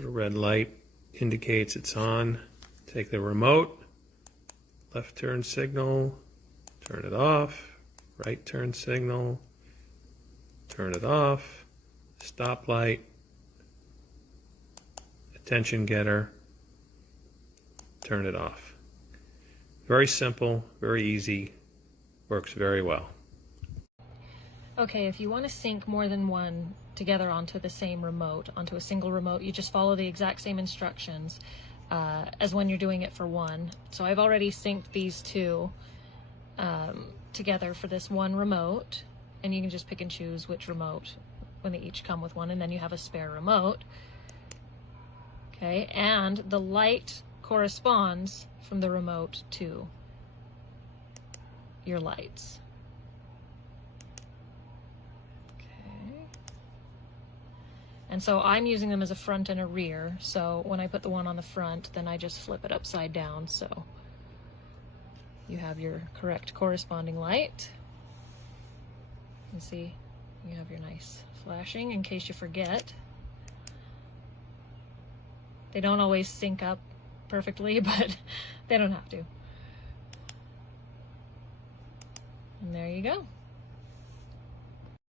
Little red light indicates it's on. Take the remote, left turn signal, turn it off, right turn signal, turn it off, stop light, attention getter, turn it off. Very simple, very easy, works very well. Okay, if you want to sync more than one together onto the same remote, onto a single remote, you just follow the exact same instructions as when you're doing it for one. So I've already synced these two together for this one remote, and you can just pick and choose which remote when they each come with one, and then you have a spare remote. Okay, and the light corresponds from the remote to your lights. And so I'm using them as a front and a rear, so when I put the one on the front, then I just flip it upside down, so you have your correct corresponding light. You see, you have your nice flashing in case you forget. They don't always sync up perfectly, but they don't have to. And there you go.